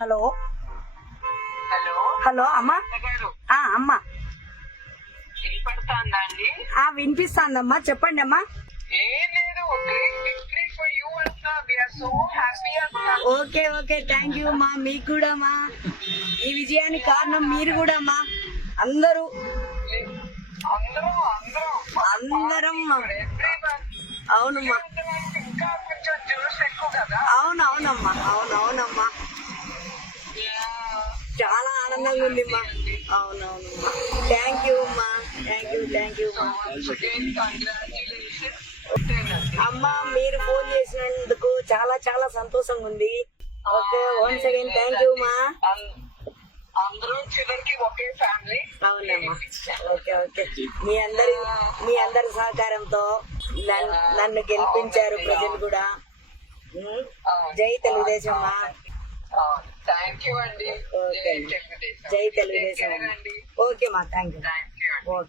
Hello hello అమ్మా. అమ్మా. వినిపిస్తాందమ్మా. చెప్పండి అమ్మా. ఓకే. ఓకే థ్యాంక్ యూ మా మీకు కూడా మా ఈ విజయానికి కారణం మీరు కూడా అమ్మా. అందరూ. అందరం అవునమ్మా. ఆనందంగా అవునవునమ్మా. థ్యాంక్ యూ అమ్మా. థ్యాంక్ యూ థ్యాంక్ యూ అమ్మా. మీరు ఫోన్ చేసినందుకు చాలా చాలా సంతోషంగా ఉంది okay once again thank you అమ్మా. అందరూ చివరికి ఒకే ఫ్యామిలీ అవునమ్మా. Okay okay. మీ అందరి మీ అందరి సహకారంతో నన్ను గెలిపించారు ప్రజలు కూడా. జై తెలుగుదేశం అమ్మా. థ్యాంక్ యూ అండి. ఓకే. జై తెలుగుదేశం జై తెలుగుదేశం Take care అమ్మా. అండి ఓకే మా థ్యాంక్ యూ థ్యాంక్ యూ అండి ఓకే